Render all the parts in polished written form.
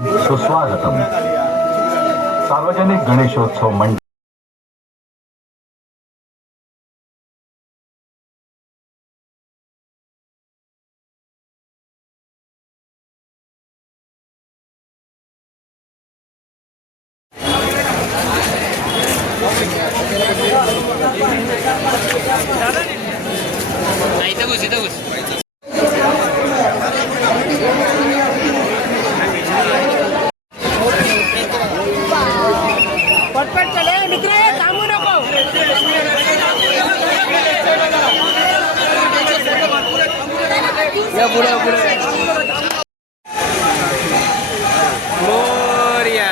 सुस्वागतम. सार्वजनिक गणेशोत्सव मंडळ. पटपट चले मित्र, थांबू नको. या पुढे पुढे मोरया.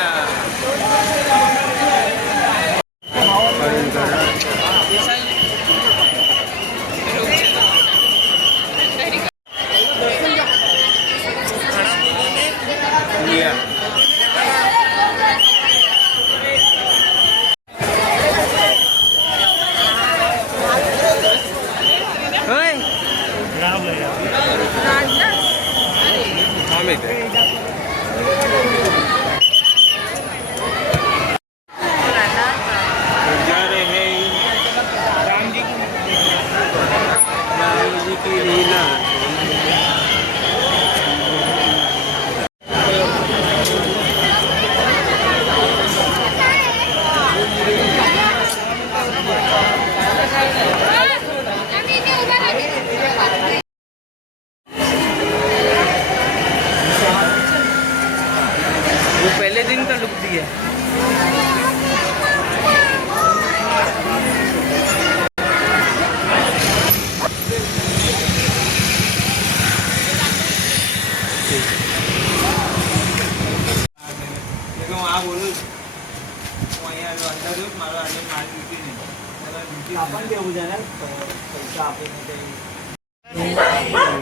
वो पहले दिन का लुक दिया.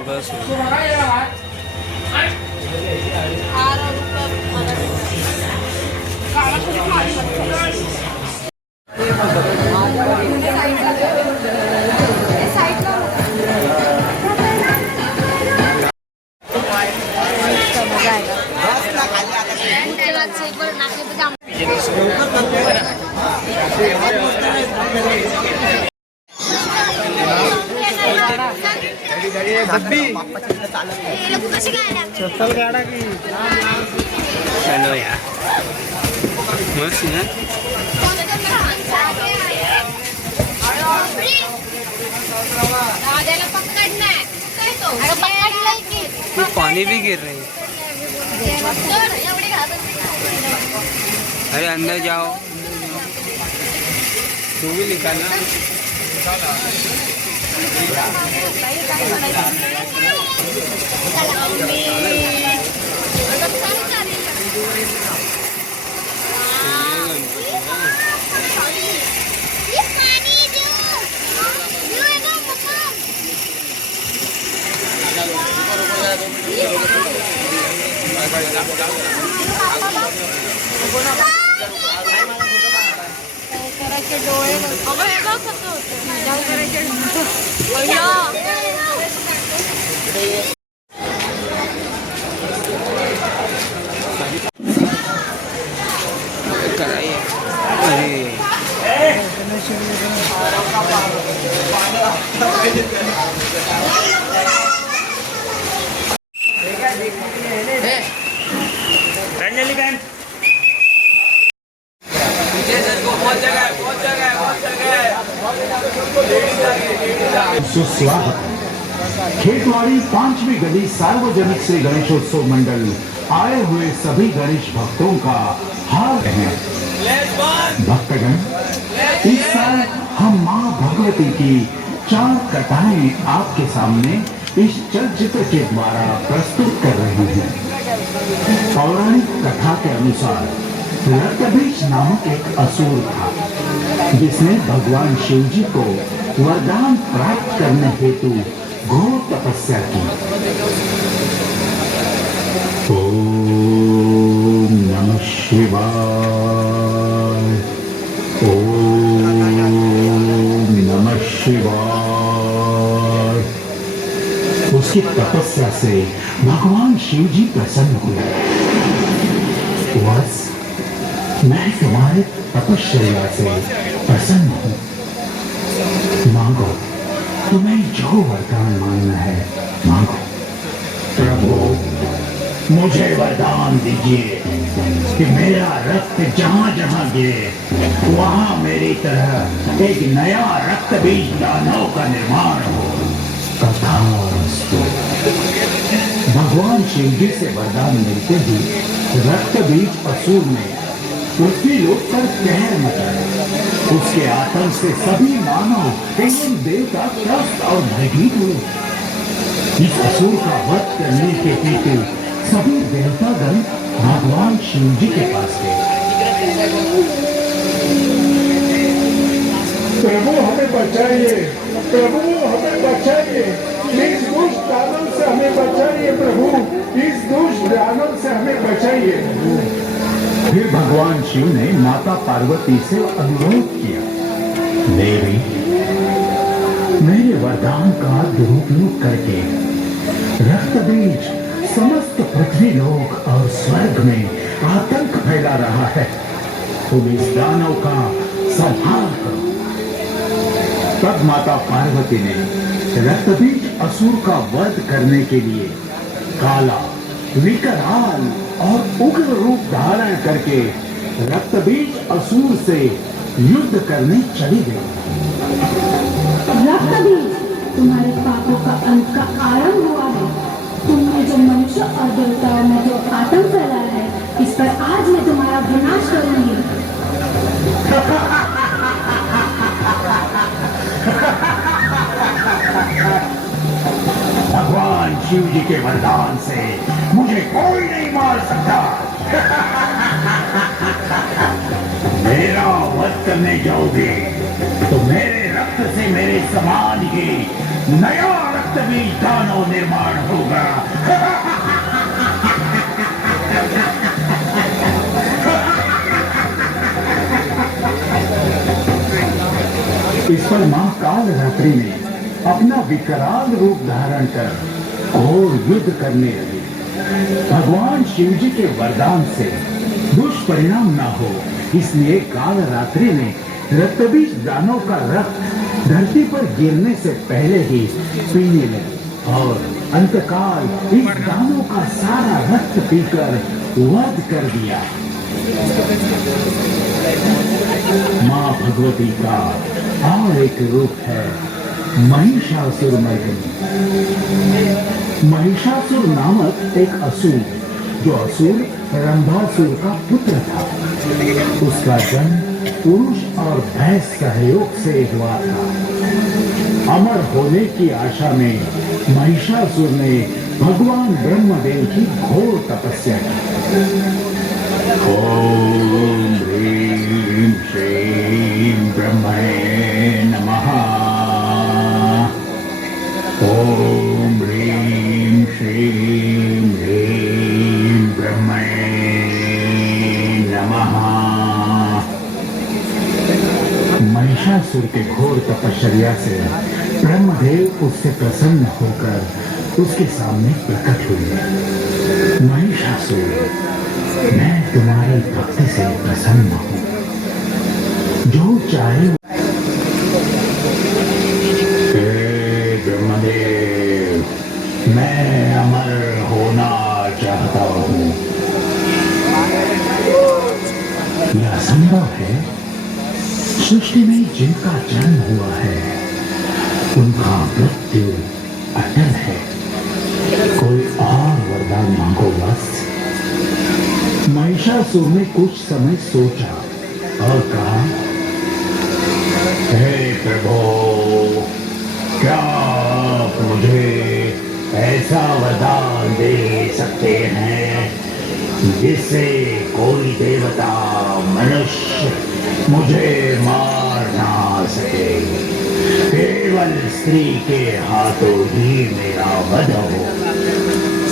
बस चप्पल काढा की. हॅलो यार, मस्त ना. पानी भी गिर रही है. अरे अंदर जाओ, तू भी निकालना. करायचे डोळे अगं हे बघ कसं होतं. करायचे सुस्वागत. खेतवाड़ी 5वीं गली सार्वजनिक श्री गणेशोत्सव मंडल आए हुए सभी गणेश भक्तों का हाल है. भक्तगण, इस साल हम माँ भगवती की 4 कथाएं आपके सामने इस चलचित्र के द्वारा प्रस्तुत कर रहे हैं. पौराणिक कथा के अनुसार रक्तबीज नामक एक असुर था, जिसने भगवान शिव जी को वरदान प्राप्त करने हेतु घोर तपस्या की. ओम नमः शिवाय. ओम नमः शिवाय. उसकी तपस्या से भगवान शिव जी प्रसन्न हुए. बस मैं तुम्हारे तपश्चर्या से प्रसन्न हूँ। मांगो, तुम्हें जो वरदान मांगना है मांगो। प्रभु मुझे वरदान दीजिए कि मेरा रक्त जहां जहां गिरे वहां मेरी तरह एक नया रक्त बीज दानव का निर्माण हो। तथास्तु। भगवान शिव जी से वरदान मिलते ही रक्त बीज असुर ने पृथ्वी लोक पर कहर मचाया। उसके आतंक से सभी मानव एवं देवता त्रस्त और भयभीत हुए। इस असुर का वध करने के हेतु सभी देवतागण भगवान शिव जी के पास गए। प्रभु हमें बचाइए, प्रभु हमें बचाइए, इस दुष्ट दानव से हमें बचाइए। प्रभु इस दुष्ट दानव से हमें बचाइए। फिर भगवान शिव ने माता पार्वती से अनुरोध किया, देवी मेरे वरदान का दुरुपयोग करके रक्त बीज समस्त पृथ्वी लोक और स्वर्ग में आतंक फैला रहा है। तुम इस दानव का संहार करो। तब माता पार्वती ने रक्त बीज असुर का वध करने के लिए काला, विकराल और उग्र रूप धारण करके रक्त बीज असुर से युद्ध करने चली गई। रक्त बीज, तुम्हारे पापों का अंत का आरंभ हुआ है। तुमने जो मनुष्य और देवताओं में जो आतंक फैलाया है, इस पर आज मैं तुम्हारा विनाश करूंगी। भगवान शिव जी के वरदान से मुझे कोई नहीं मार सकता। मेरा वध करने जाओगे तो मेरे रक्त से मेरे समान ही नया रक्त बीज दानव निर्माण होगा। इस पर मां काल रात्रि ने अपना विकराल रूप धारण कर घोर युद्ध करने लगी। भगवान शिव जी के वरदान से दुष्परिणाम न हो, इसलिए काल रात्रि ने रक्तबीज दानव का रक्त धरती पर गिरने से पहले ही पीने लगी और अंतकाल इस दानव का सारा रक्त पीकर वध कर दिया। मां भगवती का और एक रूप है महिषासुरमर्दिनी। महिषासुर नामक एक असुर, जो असुर रंभासुर का पुत्र था, उसका जन्म पुरुष और भैंस सहयोग से हुआ था। अमर होने की आशा में महिषासुर ने भगवान ब्रह्मदेव की घोर तपस्या की। ओम ह्रीं श्रीं ब्रह्मणे नमः। ओम ह्रीं श्रीं ह्रीं ब्रह्मणे नमः। महिषासुर के घोर तपश्चर्या से ब्रह्मदेव उससे प्रसन्न होकर उसके सामने प्रकट हुए। महिषासुर, मैं तुम्हारी भक्ति से प्रसन्न हूँ, जो चाहे। ब्रह्मदेव, मैं अमर होना चाहता हूँ। यह असंभव है। सृष्टि में जिनका जन्म हुआ है उनका मृत्यु अटल है। कोई और वरदान मांगो बस। महिषासुर ने कुछ समय सोचा और कहा, हे प्रभु, क्या आप मुझे ऐसा वरदान दे सकते हैं जिससे कोई देवता मनुष्य मुझे मार ना सके? केवल स्त्री के हाथों ही मेरा वध हो।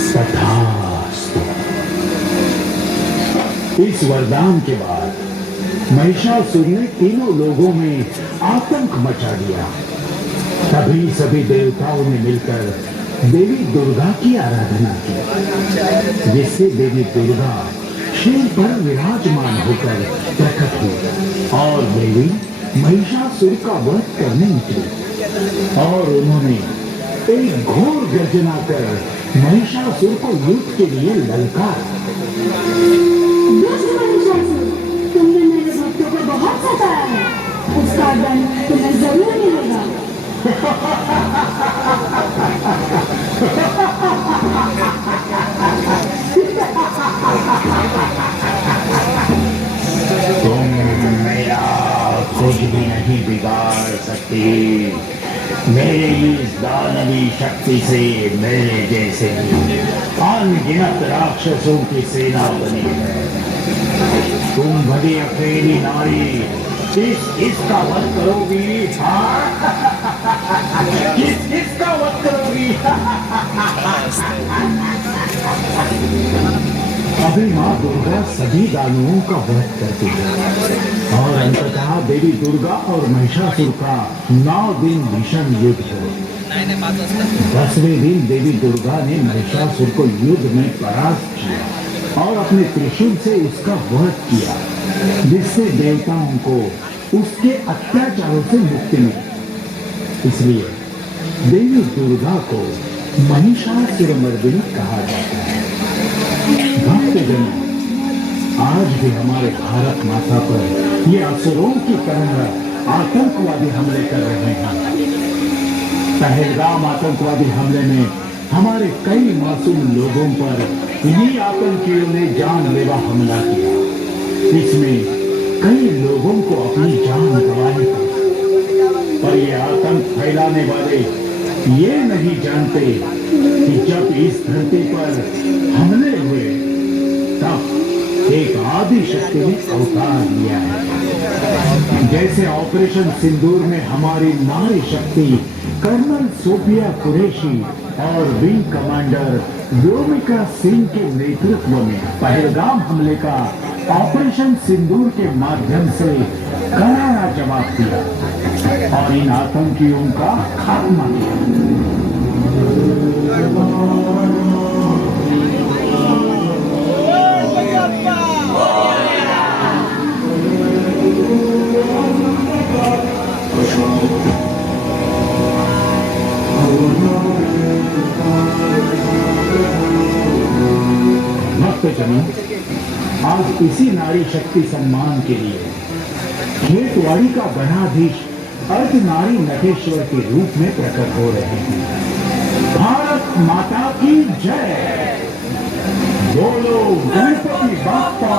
तथास्तु। इस वरदान के बाद महिषासुर ने तीनों लोगों में आतंक मचा दिया। तभी सभी देवताओं ने मिलकर देवी दुर्गा की आराधना की, जिससे देवी दुर्गा शेर पर विराजमान होकर प्रकट हुई और देवी महिषासुर का वध करने निकली और उन्होंने एक घोर गर्जना कर महिषासुर को युद्ध के लिए ललकारा। दुष्ट महिषासुर, तुमने मेरे भक्तों को बहुत सताया है, उसका दंड तुम्हें जरूर मिलेगा। तुम मेरा कुछ भी नहीं बिगाड़ सकती। मेरी इस दानवी शक्ति से मेरे जैसे अनगिनत राक्षसों की सेना बनी है। तुम भली अकेली नारी इसका वध करोगी? हाँ? किसका वध करोगी? अभी माँ दुर्गा सभी दानवों का वध करती है और अंततः देवी दुर्गा और महिषासुर का 9 दिन भीषण युद्ध हो। 10वें दिन देवी दुर्गा ने महिषासुर को युद्ध में परास्त किया और अपने त्रिशूल से उसका वध किया, जिससे देवताओं को उसके अत्याचारों से मुक्ति मिली। इसलिए देवी दुर्गा को महिषासुरमर्दिनी कहा जाता है। भक्तजन, आज भी हमारे भारत माता पर ये असुरों की तरह आतंकवादी हमले कर रहे हैं। पहलगाम आतंकवादी हमले में हमारे कई मासूम लोगों पर इन्हीं आतंकियों ने जानलेवा हमला किया। इसमें कई लोगों को अपनी जान गंवानी पड़ी, पर ये आतंक फैलाने वाले ये नहीं जानते कि जब इस धरती पर हमले हुए तब एक आदि शक्ति ने अवतार लिया है। जैसे ऑपरेशन सिंदूर में हमारी नारी शक्ति कर्नल सोफिया कुरैशी और विंग कमांडर व्योमिका सिंह के नेतृत्व में पहलगाम हमले का ऑपरेशन सिंदूर के माध्यम से करारा जवाब दिया और इन आतंकियों का खात्मा किया। भक्तजनों, आज इसी नारी शक्ति सम्मान के लिए खेतवाड़ी का गणाधीश अर्धनारी नटेश्वर के रूप में प्रकट हो रहे हैं। भारत माता की जय। बोलो गणपति बाप्पा।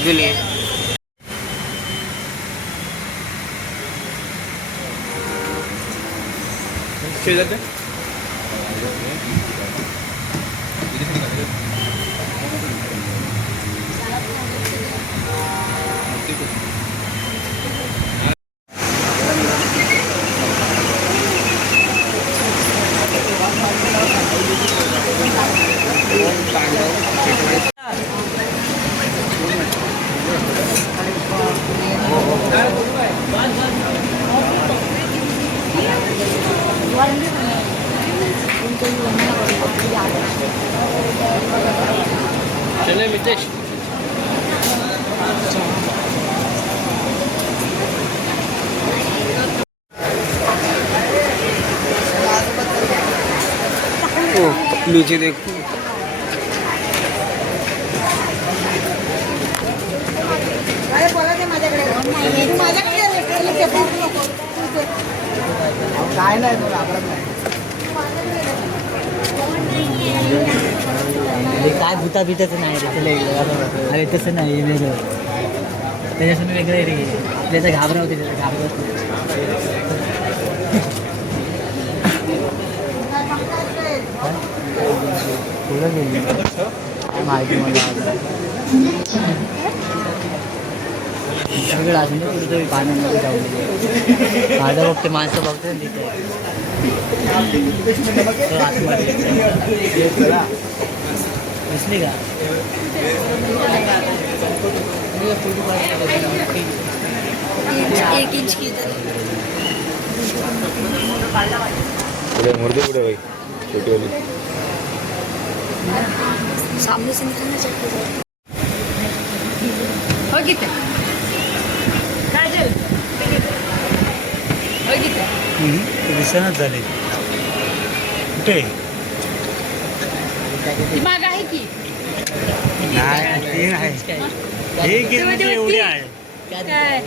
के लिए चले मितेश ओ नीचे देखो काय नाही काय भूता बिताचं नाही रे त्याला अरे तसं नाही वेगळं त्याच्यासून वेगळं आहे रे त्याचा घाबरा होते त्याचा घाबरत माहिती मला सगळं असून कुठेतरी पाण्यामध्ये जाऊ माझं बघते माणसं बघते दिसली का एक इंच की मूर्ति पुढे भाई छोटी वाली सामने से निकलना चाहिए हो किती काजल हो किती दिसणच झाले कुठे ती माग आहे की नाही ते नाही हे गेले एवढे आहे काय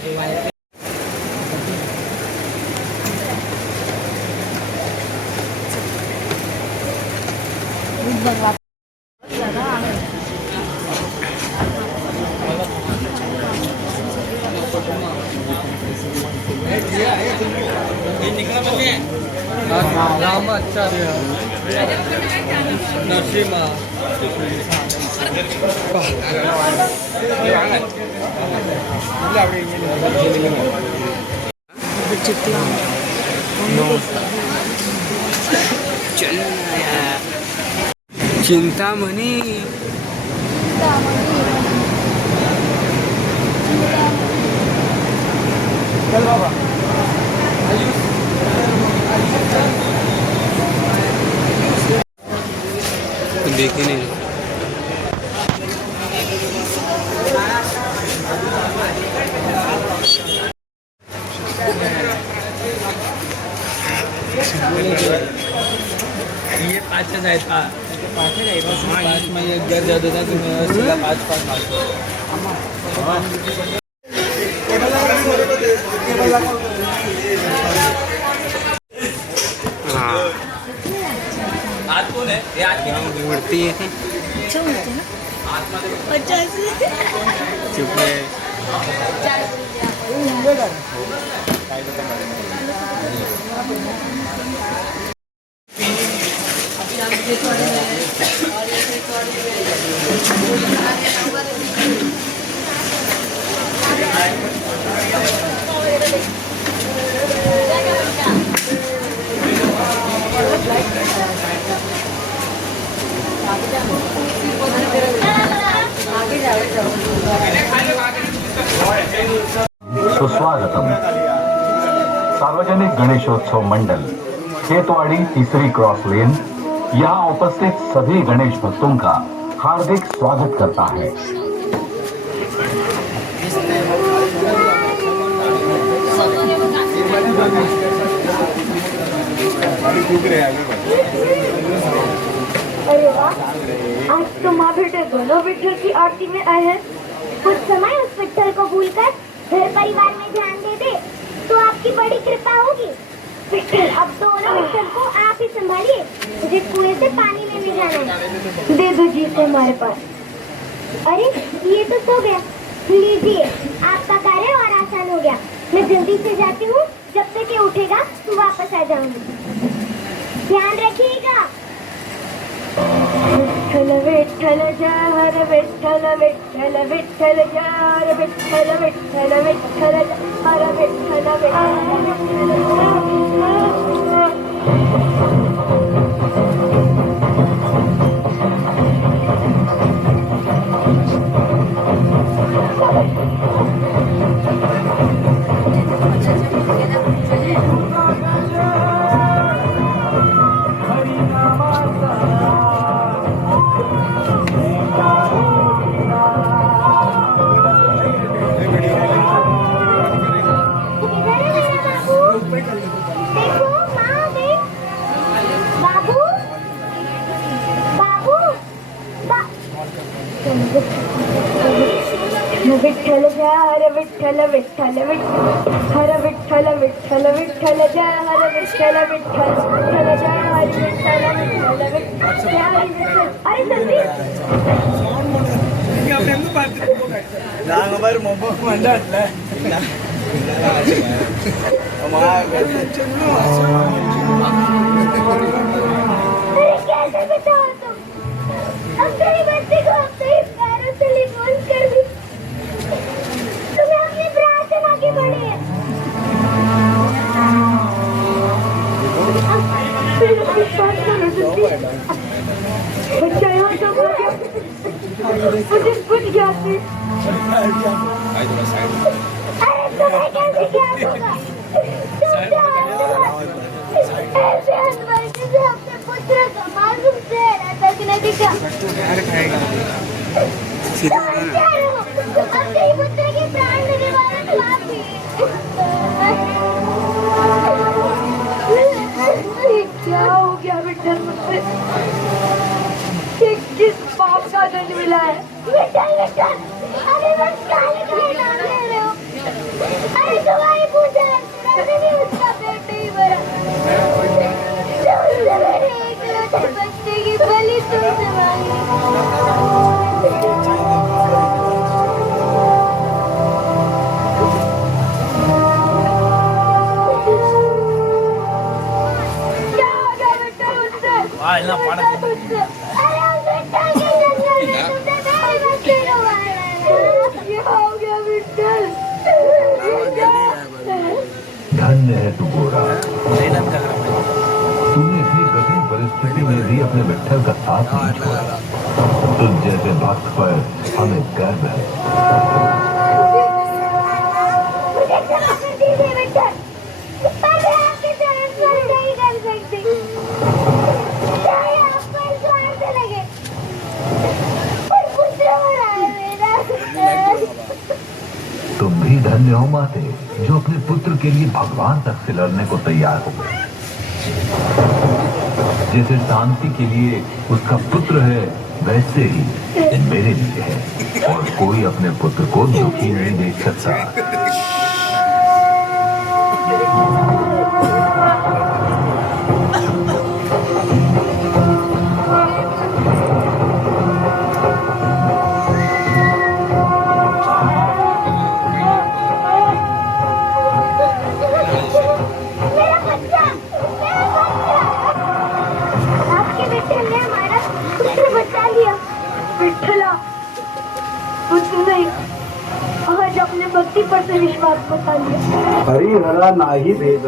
नरसिम्हा चिंतामणी चल बाबा देखे नहीं ये पाँच है था पाँच में ये घर जाता था तो मैं सीधा पाँच हाथ कौन है ये हाथ की मूर्ति है अच्छा होते ना 50 चुप है सुस्वागतम। सार्वजनिक गणेशोत्सव मंडल खेतवाड़ी तीसरी क्रॉस लेन यहाँ उपस्थित सभी गणेश भक्तों का हार्दिक स्वागत करता है। अरे वाह, आज तो माँ बेटे दोनों विठल की आरती में आए हैं। कुछ समय उस विठल को भूलकर घर परिवार में ध्यान दे दे तो आपकी बड़ी कृपा होगी। विठल, अब दोनों विठल को आप ही संभालिए। मुझे कुएं से पानी लेने जाना है। दे दो जी से हमारे पास। अरे ये तो सो गया। लीजिए, आपका कार्य और आसान हो गया। मैं जल्दी से जाती हूँ, जब तक ये उठेगा तो वापस आ जाऊंगी। ध्यान रखिएगा। विठ्ठल विठ्ठल जय हर विठ्ठल विठ्ठल विठ्ठल जय हर विठ्ठल विठ्ठल विठ्ठल हर विठ्ठल विठ्ठल जय हर विठ्ठल विठ्ठल हर विठ्ठल विठ्ठल विठ्ठल जय हर विठ्ठल विठ्ठल विठ्ठल जय हर विठ्ठल विठ्ठल विठ्ठल। अरे जल्दी कैसे बताओ तुम? अपनी बच्ची को अपने पैरों से लिखोल कर दी। तुम्हें अपनी प्रार्थना की पड़ी है। बच्चा यहाँ तो हो गया। मुझे कुछ ज्ञात नहीं। अरे तुम्हें कैसे ज्ञात होगा? ऐसे हनुमान से अपने पुत्र का मालूम चेहरा तक न दिखा। अपने पुत्र के प्राण लेने वाला तो आप ही। क्या हो गया विठ्ठल मुझसे? किस पाप का दंड मिला है? विठ्ठल विठ्ठल, अरे बस काले का नाम ले रहे हो। अरे तुम्हारी पूजा करने भी उसका पेट नहीं भरा। मेरे एकलौते बच्चे की बलि तुमसे मांगी। क्या हो गया विठ्ठल मुझसे? अरे विठ्ठल के जंगल में तुमने मेरे बच्चे को मारा है। क्या हो गया विठ्ठल? धन्य है तू गोरा, तूने इतनी कठिन परिस्थिति में भी अपने विठ्ठल का साथ नहीं छोड़ा। तुझ जैसे भक्त पर हमें गर्व है। मुझे क्षमा कर दीजिए विठ्ठल, पर मैं आपके चरण स्पर्श नहीं कर सकती। चाहे आप पर स्वार्थ लगे, पर पुत्र मरा है मेरा। तुम भी धन्य हो माते, जो अपने पुत्र के लिए भगवान तक से लड़ने को तैयार हो गए। जैसे शांति के लिए उसका पुत्र है, वैसे ही मेरे लिए है, और कोई अपने पुत्र को दुखी नहीं देख सकता। विठ्ठला, पुत्र नहीं, आज अपने भक्ती पर से विश्वास बता लिया। हरिहरा नाही भेद,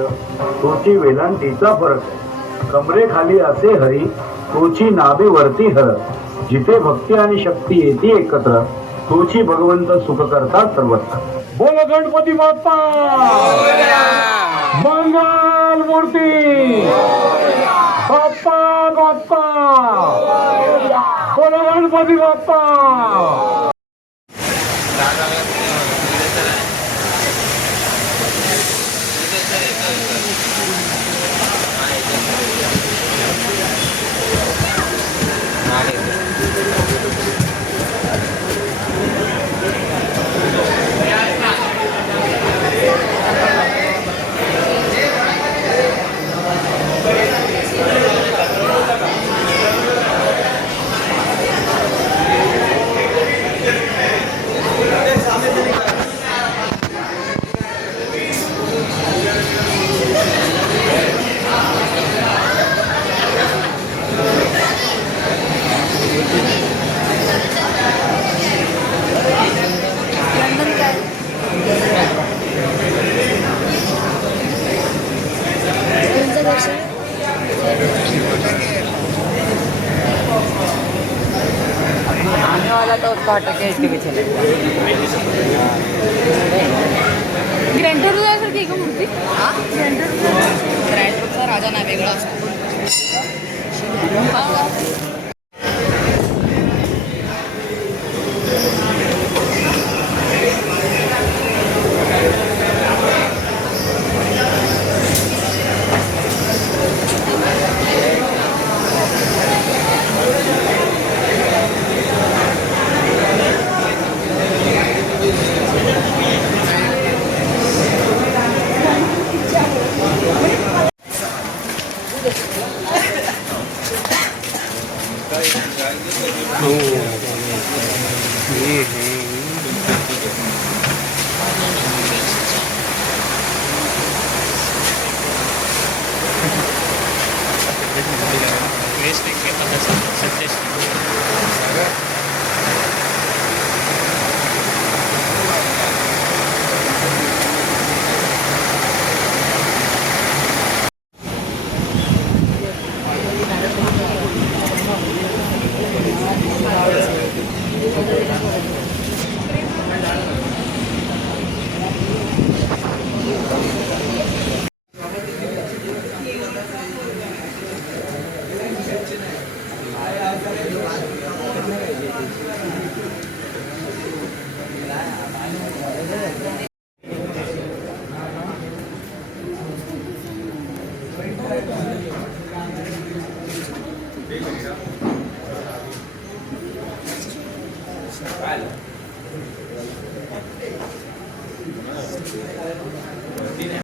तोची वेलांटीचा फरक. कमरे खाली असे हरी, तोची नाभीवरती हर. जिथे भक्ती आणि शक्ती येते एकत्र, तोची भगवंत सुख करता सर्वत्र. बोल गणपती बाप्पा, मंगल मूर्ती बाप्पा बाप्पा, बोल गणपती बाप्पा. आने वाला तो उसका हटके के इसके पीछे लगेगा. ग्रँटर जायसारखी आहे का मूर्ती? ग्रँडचा राजा नाही वेगळा असतो. वेस्ट